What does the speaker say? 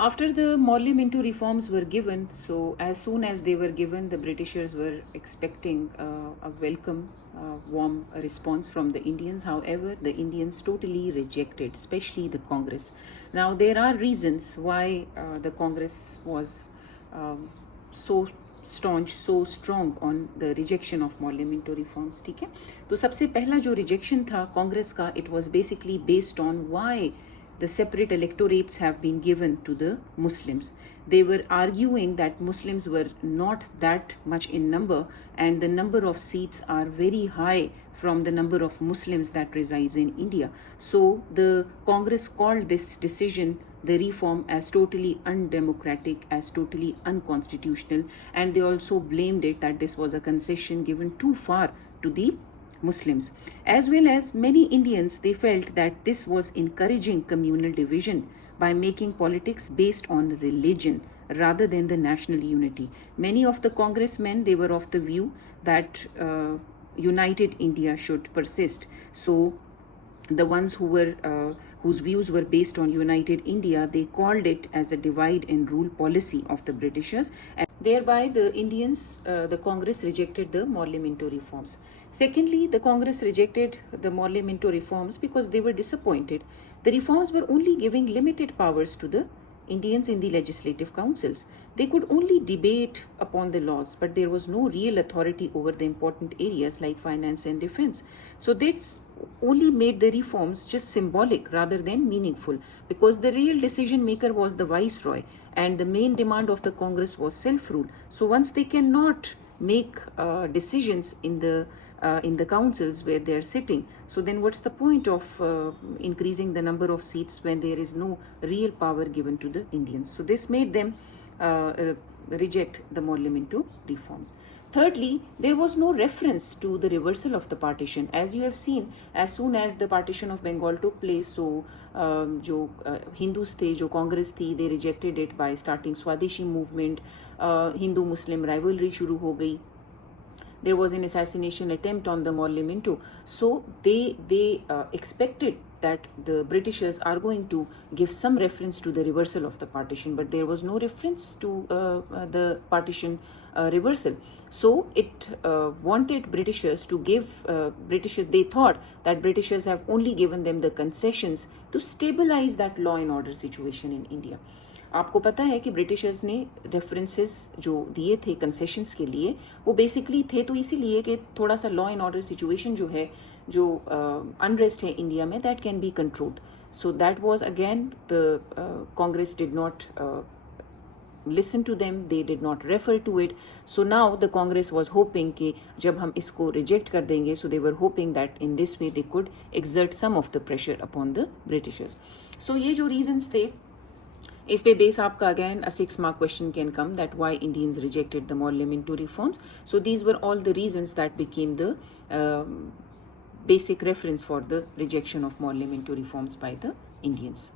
After the Morley Minto reforms were given, so as soon as they were given, the Britishers were expecting a welcome, warm response from the Indians. However, the Indians totally rejected, especially the Congress. Now, there are reasons why the Congress was so staunch, so strong on the rejection of Morley Minto reforms. ठीक है, तो सबसे पहला जो rejection था कांग्रेस का, it was basically based on why the separate electorates have been given to the Muslims. They were arguing that Muslims were not that much in number and the number of seats are very high from the number of Muslims that resides in India. So the Congress called this decision, the reform, as totally undemocratic, as totally unconstitutional, and they also blamed it that this was a concession given too far to the Muslims. As well as many Indians, they felt that this was encouraging communal division by making politics based on religion rather than the national unity. Many of the congressmen, they were of the view that united India should persist. So the ones who were whose views were based on united India, they called it as a divide and rule policy of the Britishers, and thereby the Indians, the Congress rejected the Morley Minto reforms. Secondly, the Congress rejected the Morley Minto reforms because they were disappointed. The reforms were only giving limited powers to the Indians in the legislative councils. They could only debate upon the laws, but there was no real authority over the important areas like finance and defense. So this only made the reforms just symbolic rather than meaningful, because the real decision maker was the viceroy and the main demand of the Congress was self-rule. So once they cannot make decisions in the councils where they are sitting, so then what's the point of increasing the number of seats when there is no real power given to the Indians? So this made them reject the Morley Minto reforms. Thirdly, there was no reference to the reversal of the partition. As you have seen, as soon as the partition of Bengal took place, so जो Hindus थे, जो Congress थी, they rejected it by starting Swadeshi movement. Hindu-Muslim rivalry शुरू हो गई. There was an assassination attempt on the Morley Minto. So they expected that the Britishers are going to give some reference to the reversal of the partition, but there was no reference to the partition reversal. So it wanted Britishers to give Britishers, they thought that Britishers have only given them the concessions to stabilize that law and order situation in India. आपको पता है कि Britishers ने references जो दिए थे concessions के लिए, वो बेसिकली थे तो इसीलिए कि थोड़ा सा लॉ एंड ऑर्डर सिचुएशन जो है, जो अनरेस्ट है इंडिया में, that can be controlled. So that was again the Congress did not listen to them, they did not refer to it. So now the Congress was hoping कि जब हम इसको reject कर देंगे, so they were hoping that in this way they could exert some of the pressure upon the Britishers. So ये जो reasons थे, इस पे बेस आपका again a 6 mark question can come that why Indians rejected the Morley Minto reforms. So these were all the reasons that became the basic reference for the rejection of Morley Minto reforms by the Indians.